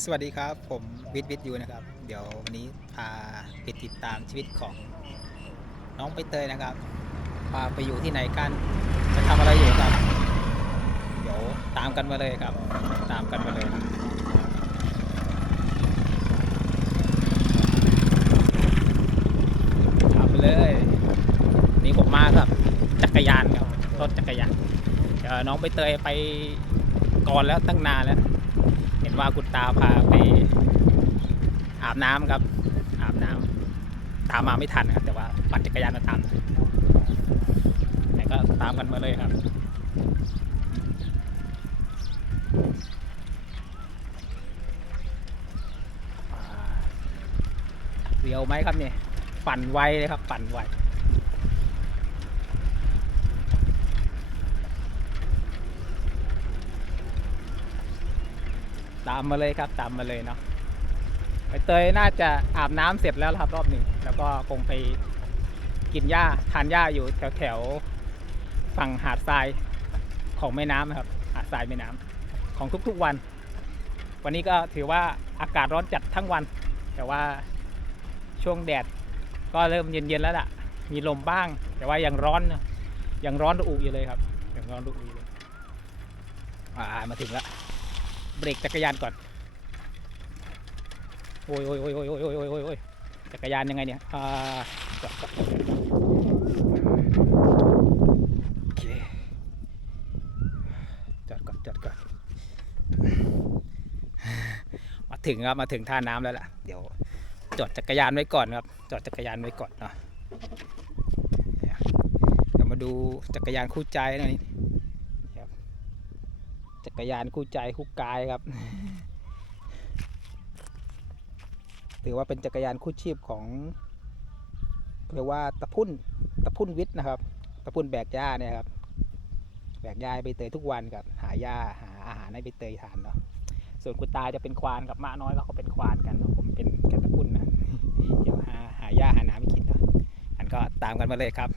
สวัสดีครับผมวิทย์วิทย์ยูนะครับ เดี๋ยววันนี้พาไปติดตามชีวิตของน้องใบเตยนะครับพาไปอยู่ที่ไหนกันจะทำอะไรอยู่ครับ เดี๋ยวตามกันมาเลยครับ ตามกันมาเลยตามไปเลยนี่ผมมากับ จักรยานครับรถจักรยานเดี๋ยวน้องใบเตยไปก่อนแล้วตั้งนานแล้ว นว่าคุณตาพาไปอาบน้ำครับ อาบน้ำตามมาไม่ทันครับแต่ว่าปั่นจักรยานมาตามไหนก็ตามกันมาเลยครับเรียวไหมครับเนี่ยปั่นไวเลยครับ ปั่นไว ตามมาเลยครับตามมาเลยเนาะใบเตยน่าจะอาบน้ำเสร็จแล้วครับรอบหนึ่งแล้วก็คงไปกินหญ้าทานหญ้าอยู่แถวแถวๆฝั่งหาดทรายของแม่น้ำนะครับ หาดทรายแม่น้ำของทุกๆวัน วันนี้ก็ถือว่าอากาศร้อนจัดทั้งวัน แต่ว่าช่วงแดดก็เริ่มเย็นๆแล้วล่ะ มีลมบ้าง แต่ว่ายังร้อนยังร้อนระอุอยู่เลยครับยังร้อนระอุอยู่เลยอ่ามาถึงแล้ว เบรกจักรยานก่อน โอ้ยโอ้ยโอ้ยโอ้ยโอ้ยโอ้ยโอ้ยโอ้ยจักรยานยังไงเนี่ย อ่าจอดก่อนโอเคจอดก่อนจอดก่อน มาถึงครับ มาถึงท่าน้ำแล้วล่ะ เดี๋ยวจอดจักรยานไว้ก่อนครับ จอดจักรยานไว้ก่อนเนาะเนี่ยเดี๋ยวมาดูจักรยานคู่ใจหน่อย จักรยานคู่ใจคู่กายครับ ถือว่าเป็นจักรยานคู่ชีพของเรียกว่าตะพุ่นตะพุ่นวิทย์นะครับ ตะพุ่นแบกหญ้าเนี่ยครับ แบกหญ้าให้ใบเตยทุกวันครับ หาหญ้าหาอาหารให้ใบเตยทานเนาะ ส่วนคุณตาจะเป็นควานกับม้าน้อยก็เขาเป็นควานกันผมเป็นแค่ตะพุ่นนะ เดี๋ยวหาหาหญ้าหาน้ำให้กินเนาะอันก็ตามกันมาเลยครับ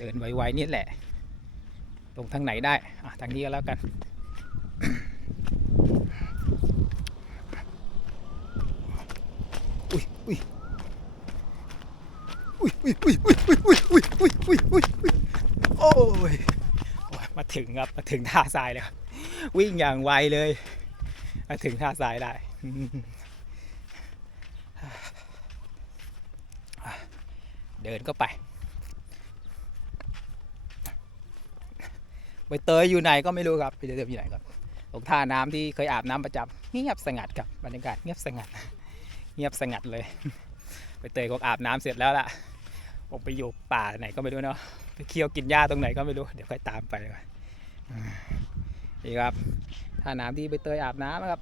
เดินไวๆนี่แหละ ตรงทางไหนได้อะทางนี้ก็แล้วกัน อุ้ยอุ้ยอุ้ยอุ้ยอุ้ยอุ้ยอุ้ยอุ้ยอุ้ยอุ้ยอุ้ยอุ้ยโอ้ยโอ้ยมาถึงครับมาถึงท่าทรายเลยครับวิ่งอย่างไวเลยมาถึงท่าทรายได้เดินก็ไป ใบเตยอยู่ไหนก็ไม่รู้ครับไปเจออยู่ไหนครับตรงท่าน้ำที่เคยอาบน้ำประจำเงียบสงัดครับบรรยากาศเงียบสงัด เงียบสงัดเลยใบเตยก็อาบน้ำเสร็จแล้วล่ะผมไปอยู่ป่าไหนก็ไม่รู้เนาะไปเคี่ยวกินหญ้าตรงไหนก็ไม่รู้เดี๋ยวค่อยตามไปก่อืมนี่ครับท่าน้ำที่ใบเตยอาบน้ำนะครับ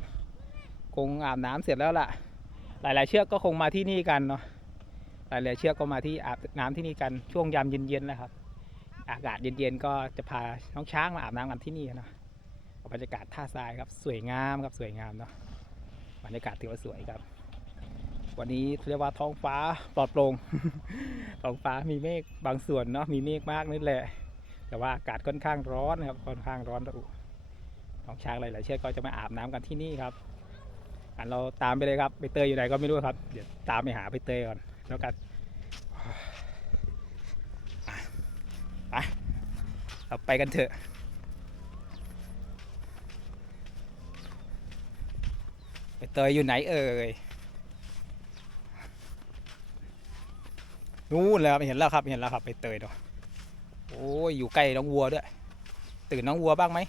คงอาบน้ำเสร็จแล้วล่ะ หลาย ๆ เชือกก็คงมาที่นี่กันเนาะหลายๆเชือกก็มาที่อาบน้ำที่นี่กันช่วงยามเย็นๆนะครับ อากาศเย็นๆก็จะพาน้องช้างมาอาบน้ำกันที่นี่เนาะบรรยากาศท่าทรายครับสวยงามครับสวยงามเนาะบรรยากาศถือว่าสวยครับ วันนี้เรียกว่าท้องฟ้าปลอดโปร่งท้องฟ้ามีเมฆบางส่วนเนาะมีเมฆมากนี่แหละ แต่ว่าอากาศค่อนข้างร้อนนะครับค่อนข้างร้อนระอุน้องช้างหลายๆเชือกก็จะมาอาบน้ำกันที่นี่ครับอันเราตามไปเลยครับไปเตยอยู่ไหนก็ไม่รู้ครับเดี๋ยวตามไปหาไปเตยก่อนแล้วกัน เราไปกันเถอะ ไปเตยอยู่ไหนเอ่ย นู่นแล้วเห็นแล้วครับเห็นแล้วครับไปเตยเนาะโอ้ยอยู่ใกล้น้องวัวด้วย ตื่นน้องวัวบ้างไหม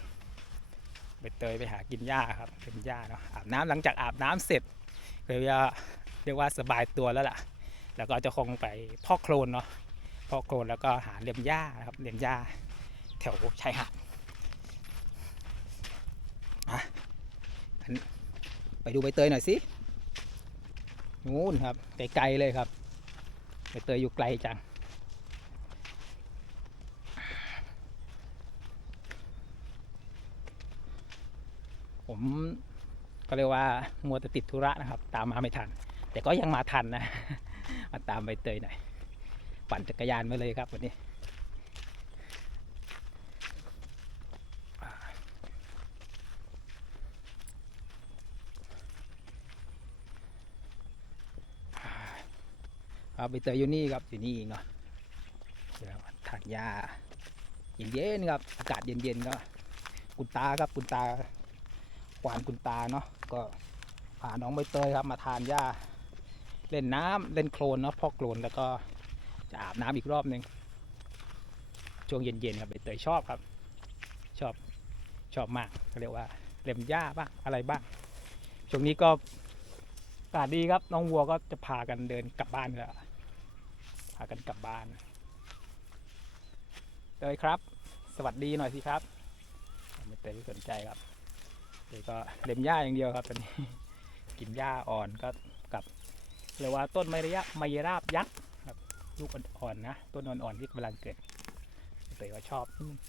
ไปเตยไปหากินหญ้าครับกินหญ้าเนาะอาบน้ำหลังจากอาบน้ำเสร็จเรียกว่าเรียกว่าสบายตัวแล้วล่ะ แล้วก็จะคงไปพอกโคลนเนาะพอกโคลนแล้วก็หาเลียมหญ้านะครับเลียมหญ้า แถวชายหาดไปดูใบเตยหน่อยสินู่นครับไกลๆเลยครับใบเตยอยู่ไกลจังผมก็เรียกว่ามัวแต่ติดธุระนะครับ ตามมาไม่ทัน แต่ก็ยังมาทันนะ มาตามใบเตยหน่อยปั่นจักรยานมาเลยครับวันนี้ ครับไปเตยอยู่นี่ครับอยู่นี่เองเนาะเดี๋ยวทานหญ้าเย็นๆครับอากาศเย็นๆก็คุณตาครับคุณตาหวานคุณตาเนาะก็พาน้องใบเตยครับมาทานหญ้าเล่นน้ำเล่นโคลนเนาะพอกโคลนแล้วก็จะอาบน้ำอีกรอบหนึ่งช่วงเย็นๆครับใบเตยชอบครับ ชอบชอบมากเขาเรียกว่าเล่มหญ้าบ้างอะไรบ้างช่วงนี้ก็อากาศดีครับน้องวัวก็จะพากันเดินกลับบ้านแล้วากันกลับบ้านเตยครับ สวัสดีหน่อยสิครับไม่เตยสนใจครับเตยก็เล็มหญ้าอย่างเดียวครับตอนนี้กินหญ้าอ่อนก็กับเรียกว่าต้นไมระยะไมราบยักษ์ครับลูกอ่อนๆนะต้นอ่อนๆที่กำลังเกิดเตยก็ชอบนิดนึง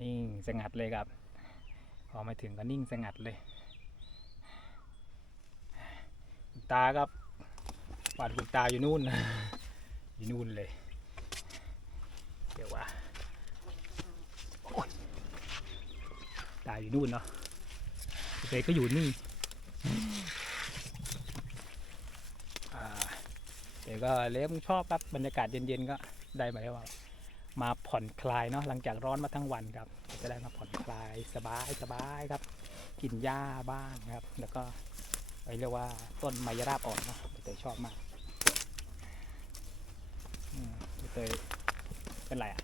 นิ่งสงัดเลยครับ พอมาถึงก็นิ่งสงัดเลย ตาครับวาดคุณตาอยู่นู่นอยู่นู่นเลย เดี๋ยวว่ายตาอยู่นู่นเนาะเด็กก็อยู่นี่เดี๋ยวก็เล็มชอบครับบรรยากาศเย็นๆก็ได้มาแล้วว่า มาผ่อนคลายเนาะหลังจากร้อนมาทั้งวันครับ จะได้มาผ่อนคลายสบายสบายครับ กินหญ้าบ้างครับ แล้วก็ไว้เรียกว่าต้นไมยราบอ่อนเนาะเตยชอบมากเตยเป็นไรอะ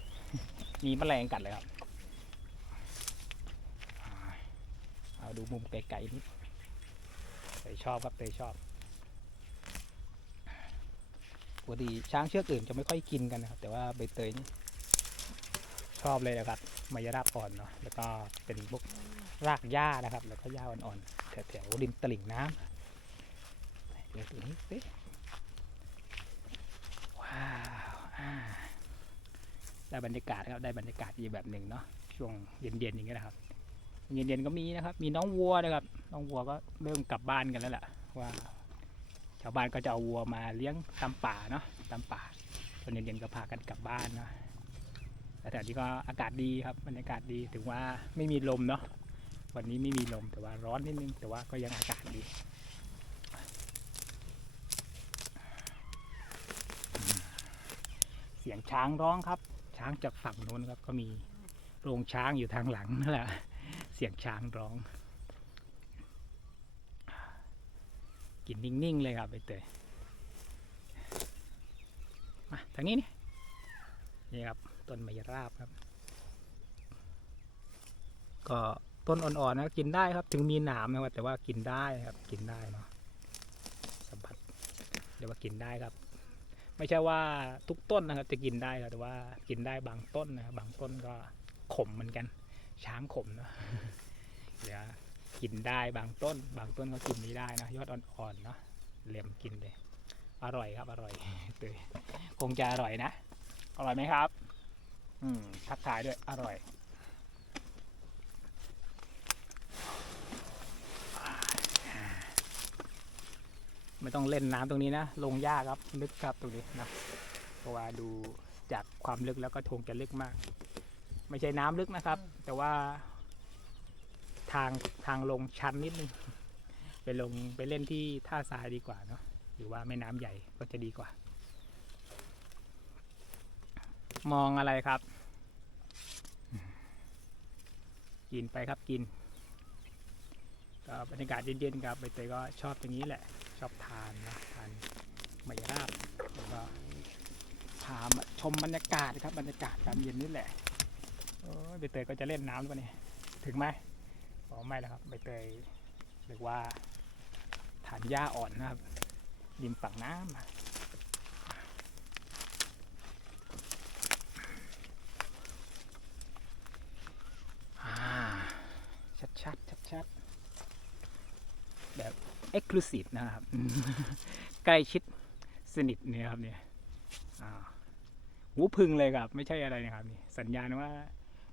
มีแมลงกัดเลยครับ เอาดูมุมไกลๆนิดเตยชอบครับเตยชอบปกติช้างเชือกอื่นจะไม่ค่อยกินกันนะครับ แต่ว่าใบเตยนี่ ชอบเลยนะครับมายราบอ่อนเนาะแล้วก็เป็นพวกรากหญ้านะครับ แล้วก็หญ้าอ่อนๆแถวๆริมตลิ่งน้ำเดี๋ยวตัวนี้สิว้าวได้บรรยากาศครับได้บรรยากาศอีกแบบหนึ่งเนาะช่วงเย็นๆอย่างเงี้ยนะครับเย็นๆก็มีนะครับ มีน้องวัวนะครับ น้องวัวก็เริ่มกลับบ้านกันแล้วล่ะว่าชาวบ้านก็จะเอาวัวมาเลี้ยงตามป่าเนาะตามป่าตอนเย็นๆก็พากันกลับบ้านเนาะ แต่แถวนี้ก็อากาศดีครับบรรยากาศดีถึงว่าไม่มีลมเนาะวันนี้ไม่มีลมแต่ว่าร้อนนิดนึง แต่ว่าก็ยังอากาศดีเสียงช้างร้องครับ ช้างจากฝั่งโน้นครับ ก็มีโรงช้างอยู่ทางหลังนั่นแหละเสียงช้างร้อง กินนิ่งๆเลยครับไปเตยมาทางนี้นี่ นี่ครับต้นไมยราบครับ ก็ต้นอ่อนๆนะกินได้ครับ ถึงมีหนามนะครับแต่ว่ากินได้ครับ กินได้เนาะสัมผัสเรียกว่ากินได้ครับ ไม่ใช่ว่าทุกต้นนะครับ จะกินได้ครับแต่ว่ากินได้บางต้นนะครับบางต้นก็ขมเหมือนกัน ช้างขมเนาะเดี๋ยวกินได้บางต้น บางต้นก็กินไม่ได้นะยอดอ่อนๆเนาะเหลี่ยมกินเลย อร่อยครับอร่อยเตยคงจะอร่อยนะ อร่อยไหมครับ อืมทักทายด้วย อร่อย ไม่ต้องเล่นน้ำตรงนี้นะ ลงยากครับ ลึกครับตรงนี้นะ เพราะว่าดูจากความลึกแล้วก็คงจะลึกมาก ไม่ใช่น้ำลึกนะครับ แต่ว่า ทางทางลงชันนิดนึง ไปลงไปเล่นที่ท่าทรายดีกว่าเนาะ หรือว่าแม่น้ำใหญ่ก็จะดีกว่า มองอะไรครับ กินไปครับกินก็บรรยากาศเย็นๆครับใบเตยก็ชอบอย่างนี้แหละ ชอบทานนะทานมายราบแล้วก็พามาชมบรรยากาศครับบรรยากาศยามเย็นนี่แหละโอ้ใบเตยก็จะเล่นน้ำด้วยนี่ถึงไหมอ๋อไม่แล้วครับใบเตยเรียกว่า ฐานหญ้าอ่อนนะครับริมฝั่งน้ำ ชัดชัดชัดชัดๆแบบ Exclusive นะครับ ใกล้ชิดสนิทเนี่ยครับเนี่ยหูพึ่งเลยครับ ไม่ใช่อะไรนะครับนี่สัญญาณว่า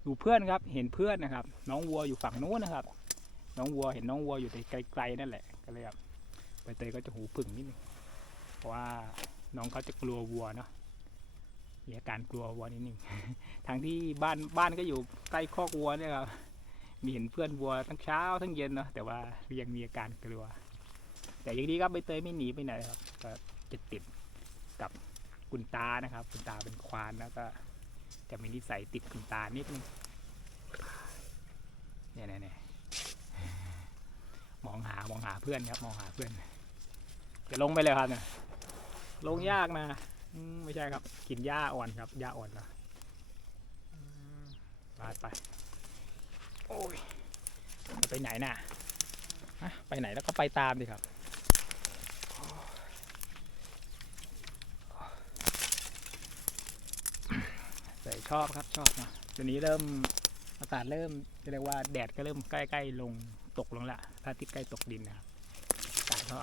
ดูเพื่อนครับ เห็นเพื่อนนะครับ น้องวัวอยู่ฝั่งนู้นนะครับ น้องวัวเห็นน้องวัวอยู่ไกลๆนั่นแหละก็เลยแบบใบเตยก็จะหูพึ่งนิดนึงเพราะว่าน้องเขาจะกลัววัวเนาะมีอาการกลัววัวนิดนึงทางที่บ้านบ้านก็อยู่ใกล้คอกวัวเนี่ยครับ มีเห็นเพื่อนวัวทั้งเช้าทั้งเย็นเนาะแต่ว่ายังมีอาการกลัว แต่อย่างนี้ครับใบเตยไม่หนีไปไหนครับ ก็จะติดกับคุณตานะครับ คุณตาเป็นควานแล้วก็จะมีนิสัยติดคุณตานิดนึงเนี่ยเนี่ยเนี่ยมองหามองหาเพื่อนครับ มองหาเพื่อนจะลงไปเลยครับเนี่ยลงยากนะไม่ใช่ครับ กินหญ้าอ่อนครับหญ้าอ่อนนะไปไป โอ้ยจะไปไหนน่ะฮะไปไหนแล้วก็ไปตามดิครับใส่ชอบครับชอบเนอะตอนนี้เริ่มอากาศเริ่มจะเรียกว่าแดดก็เริ่มใกล้ๆลงตกลงละพระอาทิตย์ใกล้ตกดินนะครับอากาศก็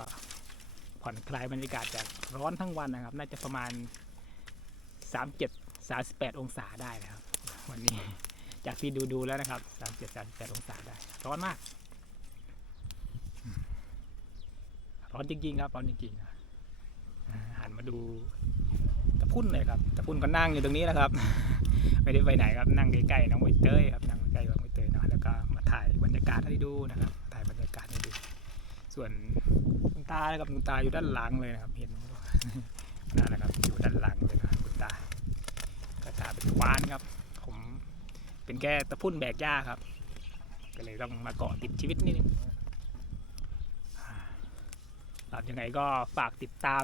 ผ่อนคลายบรรยากาศจากร้อนทั้งวันนะครับ น่าจะประมาณ 37 38 องศาได้นะครับ วันนี้ จากที่ดูดูแล้วนะครับ37 38องศาได้ ร้อนมาก ร้อนจริงๆครับ ร้อนจริงๆนะหันมาดูตะพุ่นเลยครับ ตะพุ่นก็นั่งอยู่ตรงนี้แหละครับ ไม่ได้ไปไหนครับ นั่งใกล้ๆน้องใบเตยครับ นั่งใกล้ๆน้องใบเตยนะแล้วก็มาถ่ายบรรยากาศให้ดูนะครับ ถ่ายบรรยากาศให้ดู ส่วนคุณตานะครับคุณตาอยู่ด้านหลังเลยนะครับ เห็นไหมนั่นแหละครับ อยู่ด้านหลังเลยนะคุณตาก็ตาเป็นควานครับ เป็นแค่ตะพุ่นแบกหญ้าครับ ก็เลยต้องมาเกาะติดชีวิตนิดนึงครับยังไงก็ฝากติดตาม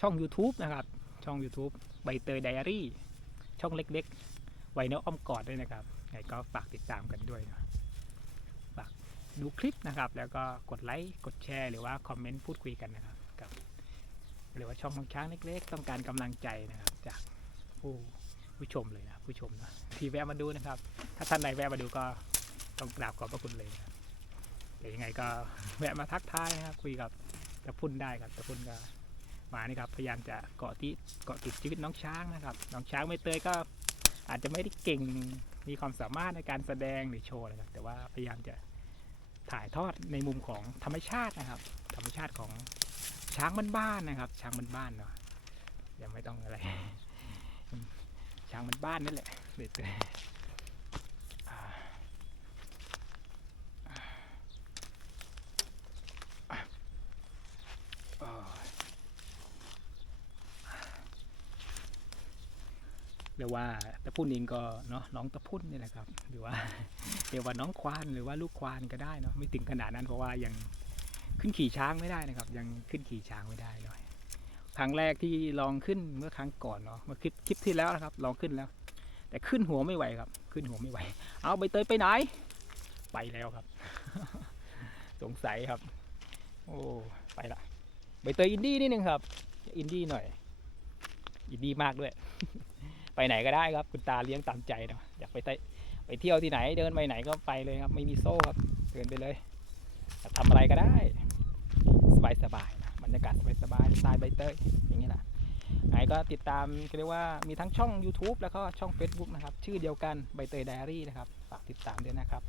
ช่อง YouTube นะครับ ช่อง YouTube ใบเตยไดอารี่ ช่องเล็กๆไวเนื้ออ้อมกอดด้วยนะครับไงก็ฝากติดตามกันด้วยนะฝากดูคลิปนะครับ แล้วก็กดไลค์กดแชร์หรือว่าคอมเมนต์พูดคุยกันนะครับกับหรือว่าช่องของช้างเล็ก ๆ ต้องการกำลังใจนะครับ จากผู้ ผู้ชมเลยนะผู้ชมนะที่แวะมาดูนะครับ ถ้าท่านใดแวะมาดูก็ต้องกราบขอบพระคุณเลยนะเดี๋ยวยังไงก็แวะมาทักทายนะครับคุยกับตะพุ่นได้ครับตะพุ่นก็มานี่ครับพยายามจะเกาะที่เกาะติดชีวิตน้องช้างนะครับน้องช้างไม่เตยก็อาจจะไม่ได้เก่งมีความสามารถในการแสดงหรือโชว์นะครับแต่ว่าพยายามจะถ่ายทอดในมุมของธรรมชาตินะครับ ธรรมชาติของช้างบ้านๆนะครับ ช้างบ้านๆเนาะยังไม่ต้องอะไร ช้างมันบ้านนั่นแหละเด็ดเลยอ่าอ่าเรียกว่าตะพุ่นเองก็เนาะน้องตะพุ่นนี่แหละครับ หรือว่าเรียกว่าน้องควานหรือว่าลูกควานก็ได้เนาะไม่ถึงขนาดนั้นเพราะว่ายังขึ้นขี่ช้างไม่ได้นะครับ ยังขึ้นขี่ช้างไม่ได้เลย ครั้งแรกที่ลองขึ้นเมื่อครั้งก่อนเนาะเมื่อคลิปคลิปที่แล้วนะครับ ลองขึ้นแล้ว แต่ขึ้นหัวไม่ไหวครับ ขึ้นหัวไม่ไหว เอาใบเตยไปไหน ไปแล้วครับ สงสัยครับ โอ้ไปละใบเตยอินดี้นิดนึงครับ อินดี้หน่อยอินดี้มากด้วย ไปไหนก็ได้ครับคุณตาเลี้ยงตามใจเนาะอยากไปไตไปเที่ยวที่ไหน เดินไปไหนก็ไปเลยครับ ไม่มีโซ่ครับเดินไปเลยอยากทำอะไรก็ได้ สบายสบาย บรรยากาศสบายสบายๆสไตล์ใบเตยอย่างนี้แหละไหนก็ติดตามเรียกว่ามีทั้งช่อง YouTube แล้วก็ช่อง Facebook นะครับ ชื่อเดียวกันใบเตยไดอารี่นะครับ ฝากติดตามด้วยนะครับ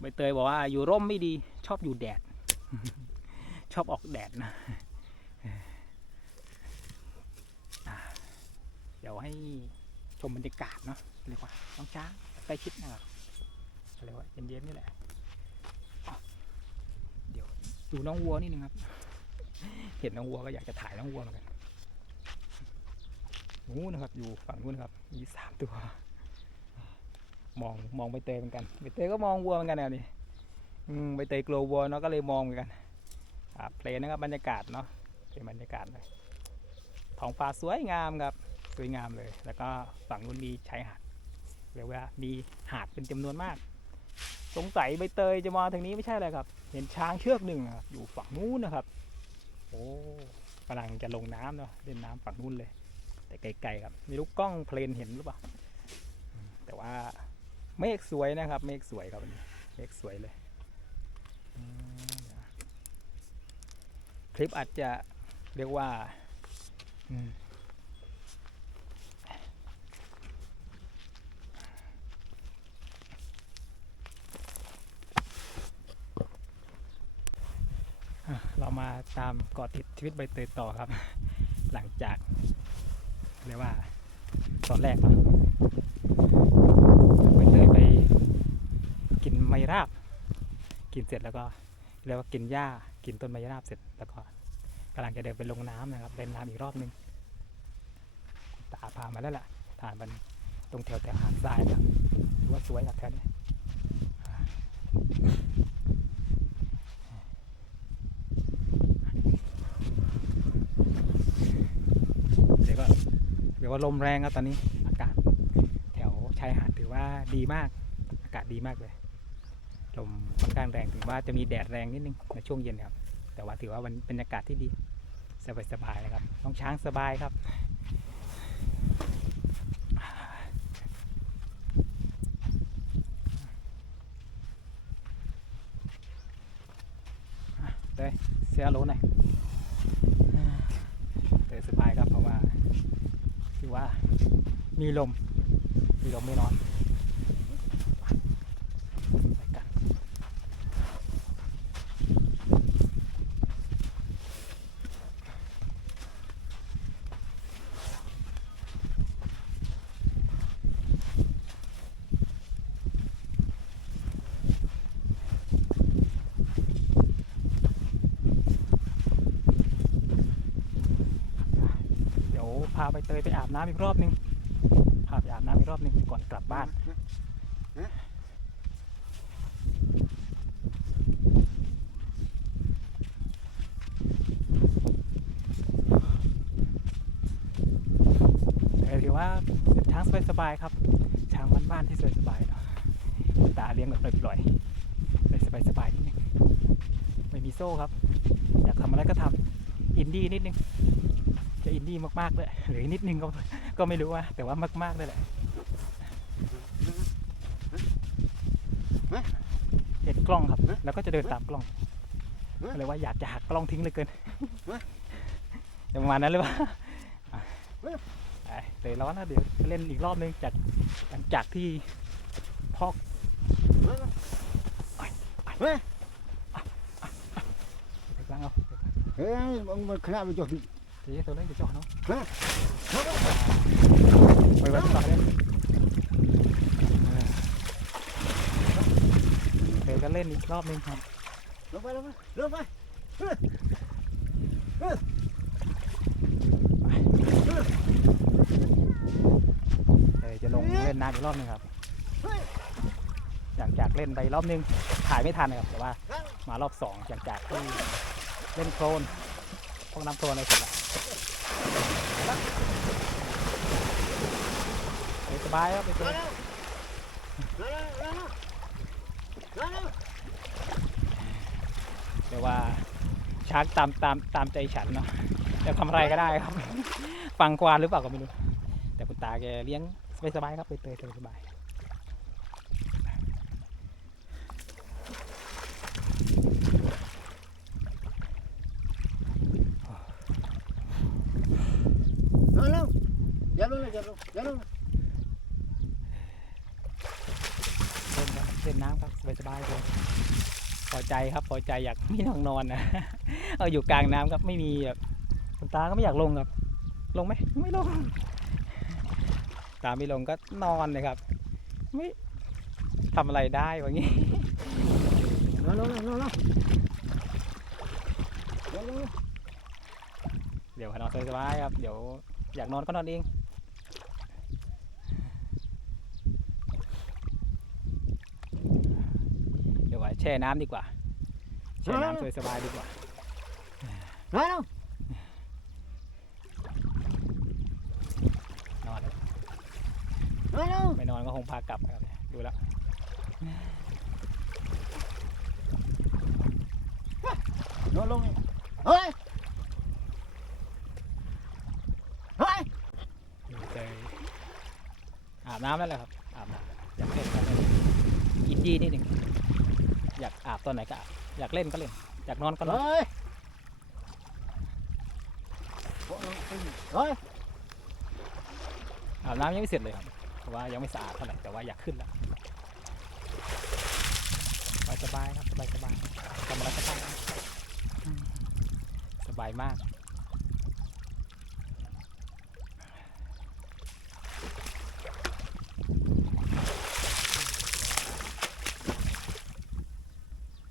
ใบเตยบอกว่าอยู่ร่มไม่ดีชอบอยู่แดด ชอบออกแดดนะเดี๋ยวให้ชมบรรยากาศเนาะเรียกว่าน้องช้างใกล้ชิดนะครับ เรียกว่าเย็นๆนี่แหละ เดี๋ยวดูน้องวัวนิดนึงครับ เห็นน้องวัวก็อยากจะถ่ายน้องวัวเหมือนกันนู้นนะครับ อยู่ฝั่งนู้นครับ มีสามตัว มองมองใบเตยเหมือนกันใบเตยก็มองวัวเหมือนกันแนวนี้ใบเตยกลัววัวเนาะก็เลยมองเหมือนกันครับเพลนนะครับบรรยากาศเนาะเป็นบรรยากาศเลยท้องฟ้าสวยงามครับสวยงามเลย แล้วก็ฝั่งนู้นมีชายหาดเรียกว่ามีหาดเป็นจำนวนมาก สงสัยใบเตยจะมาทางนี้ไม่ใช่อะไรครับ เห็นช้างเชือกหนึ่งอะอยู่ฝั่งนู้นนะครับ โอ้กำลังจะลงน้ำเนาะเล่นน้ำฝั่งนู้นเลย แต่ไกลๆครับไม่รู้กล้องเพลนเห็นหรือเปล่าแต่ว่าเมฆสวยนะครับ เมฆสวยครับวันนี้เมฆสวยเลยคลิปอาจจะเรียกว่าอื มาตามเกาะติดชีวิตใบเตยต่อครับ หลังจากเรียกว่าตอนแรกเนาะไปเตยไปกินไมราบ กินเสร็จแล้วก็เรียกว่ากินหญ้ากินต้นไมราบเสร็จแล้วก็กำลังจะเดินไปลงน้ำนะครับเล่นน้ำอีกรอบนึงตาพามาแล้วล่ะฐานมันตรงแถวแถวหาดทรายครับว่าสวยครับแถวนี้ เดี๋ยวก็ เดี๋ยวว่าลมแรงครับตอนนี้อากาศแถวชายหาดถือว่าดีมาก อากาศดีมากเลยลมค่อนข้างแรงถึงว่าจะมีแดดแรงนิดนึงในช่วงเย็นครับ แต่ว่าถือว่ามันเป็นอากาศที่ดีสบายสบายๆนะครับน้องช้างสบายครับเลยเสียโล ว่าถือว่ามีลมมีลมไม่ร้อนไปกัน เดี๋ยวพาไป เตยไปอาบน้ำอีกรอบนึงพาไปอาบน้ำอีกรอบนึงก่อนกลับบ้านแต่ถือว่าเป็นช้างสบายๆครับ ช้างบ้านๆที่สบายๆเนาะตาเลี้ยงแบบปล่อยๆเลยสบายๆนิดนึงไม่มีโซ่ครับ อยากทำอะไรก็ทำอินดี้นิดนึง อินดี้มากๆเลยหรือนิดนึงก็ก็ไม่รู้ว่าแต่ว่ามากๆเลยแหละเห็นกล้องครับ แล้วก็จะเดินตามกล้องเลยว่าอยากจะหักกล้องทิ้งเลยเกินจะประมาณนั้นเลยว่าเตยวร้อนนะเดี๋ยวเล่นอีกรอบนึงจากหลังจากที่พอกไปบ้างเอา Ê, ông mà khá bây giờ เดี๋ยวตัวเล่นจะจ่อเนาะฮะไปไว้ต่อเลยเดี๋ยวก็เล่นอีกรอบนึงครับ Lông vai, lông vai, lông vai เดี๋ยวจะลงเล่นน้ำอีกรอบนึงครับหลังจากเล่นไปรอบนึงถ่ายไม่ทันนะครับแต่ว่ามารอบสองหลังจากที่เล่นโคลนพวกน้ำโคลนอะไรเสร็จแล้ว เดี๋ยวสบายครับเป็นตัว Ra đâu Ra đâu Ra đâu Ra đâu แต่ว่าช้างตามตามตามใจฉันเนาะจะทำอะไรก็ได้ครับ ฟังกวานหรือเปล่าก็ไม่รู้ แต่คุณตาแกเลี้ยงสบายๆครับไปเตยๆสบาย Ra đâu này, ra đâu Ra đâu này เล่นนะเล่นน้ำครับสบายๆเลยพอใจครับพอใจอยากมีน้องนอนนะ เอาอยู่กลางน้ำครับไม่มีแบบคุณตาก็ไม่อยากลงครับ ลงไหมไม่ลง ตาไม่ลงก็นอนเลยครับ ไม่ทำอะไรได้วะงี้ Ra đâu này, ra đâu Ra đâu เดี๋ยวให้นอนสบายๆครับ เดี๋ยวอยากนอนก็นอนเอง เดี๋ยวไว้แช่น้ำดีกว่า แช่น้ำสบายๆดีกว่า Ra đâu นอนแล้ว Ra đâu ไม่นอนก็คงพากลับครับดูแล้ว Nó lông này Ôi Ôi เคยอาบน้ำแล้วแหละครับอาบน้ำอยากเล่นก็เล่นอินดี้นิดหนึ่ง อยากอาบตอนไหนก็อาบอยากเล่นก็เล่น อยากนอนก็นอน Ôi Ôi อาบน้ำยังไม่เสร็จเลยครับเพราะว่ายังไม่สะอาดเท่าไหร่แต่ว่าอยากขึ้นแล้วสบายสบายๆครับสบายสบายๆทำอะไรก็ทำอืมสบายมาก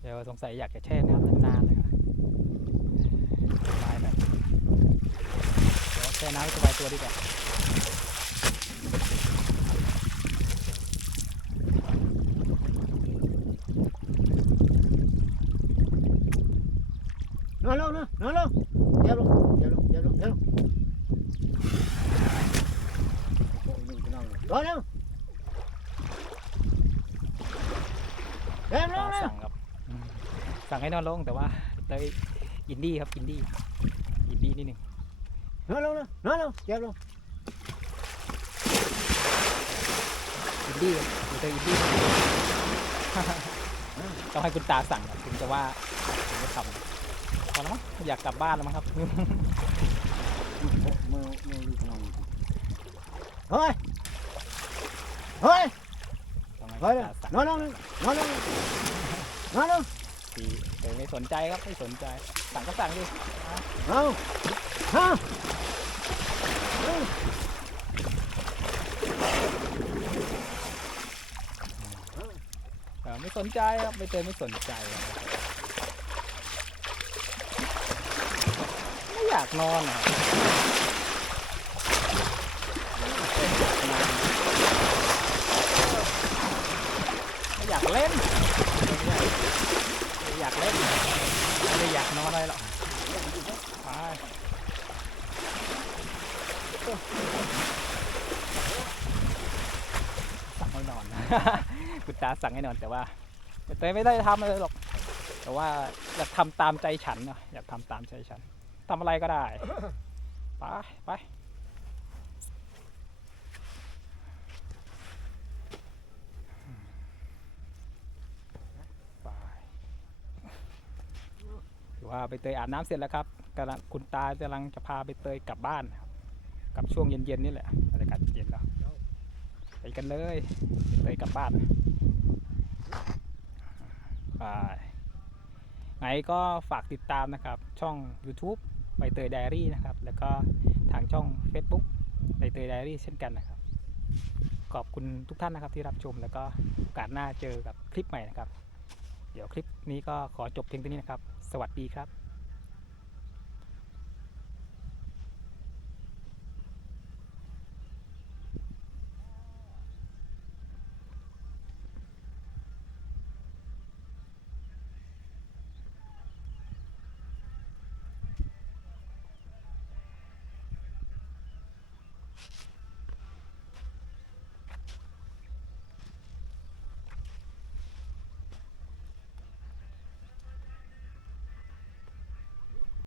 เดี๋ยว สงสัยอยากจะแช่น้ำนานๆเลยสบายแบบเดี๋ยวแช่น้ำสบายตัวดีกว่านอนลงนะนอนลงเดี๋ยวลงเดี๋ยวลงเดี๋ยวลงเดี๋ยวลงโอ้ยนี่จะนอนเลยนอนลงเดี๋ยวล ตาง นะ สั่งครับอืมสั่ง ให้นอนลงแต่ว่าเตยอินดี้ครับอินดี้อินดี้นิดหนึ่งนอนลงนะนอนลงเดี๋ยวลงอินดี้ครับเตยอินดี้ต้องให้คุณตาสั่งครับถึงจะว่าถึงจะทำพอแล้วมั้งอยากกลับบ้านแล้วมั้งครับมือมือมือลูกนอนเฮ้ยเฮ้ยต้องให้เฮ้ยคุณตาสั่งนอนลงนอนลงนอนลงที เตยไม่สนใจครับไม่สนใจ สั่งก็สั่งดิเอาฮะเออไม่สนใจครับไม่เตยไม่สนใจครับไม่อยากนอนอะไม่อยากเล่นไม่อยากเล่นไม่ได้อยากนอนอะไรหรอกไปสั่งให้นอนคุณตาสั่งให้นอนแต่ว่าเตยไม่ได้ทำอะไรหรอก แต่ว่าอยากทำตามใจฉันเนาะอยากทำตามใจฉันทำอะไรก็ได้ ไปไป ถือว่าไปเตยอาบน้ำเสร็จแล้วครับกำลังคุณตากำลังจะพาไปเตยกลับบ้านครับกับช่วงเย็นๆนี่แหละบรรยากาศเย็นแล้วไปกันเลยไปเตยกลับบ้านไปไงก็ฝากติดตามนะครับ ช่อง YouTube ใบเตยไดอารี่นะครับ แล้วก็ทางช่อง Facebook ใบเตยไดอารี่เช่นกันนะครับ ขอบคุณทุกท่านนะครับที่รับชมแล้วก็โอกาสหน้าเจอกับคลิปใหม่นะครับ เดี๋ยวคลิปนี้ก็ขอจบเพียงเท่านี้นะครับ สวัสดีครับ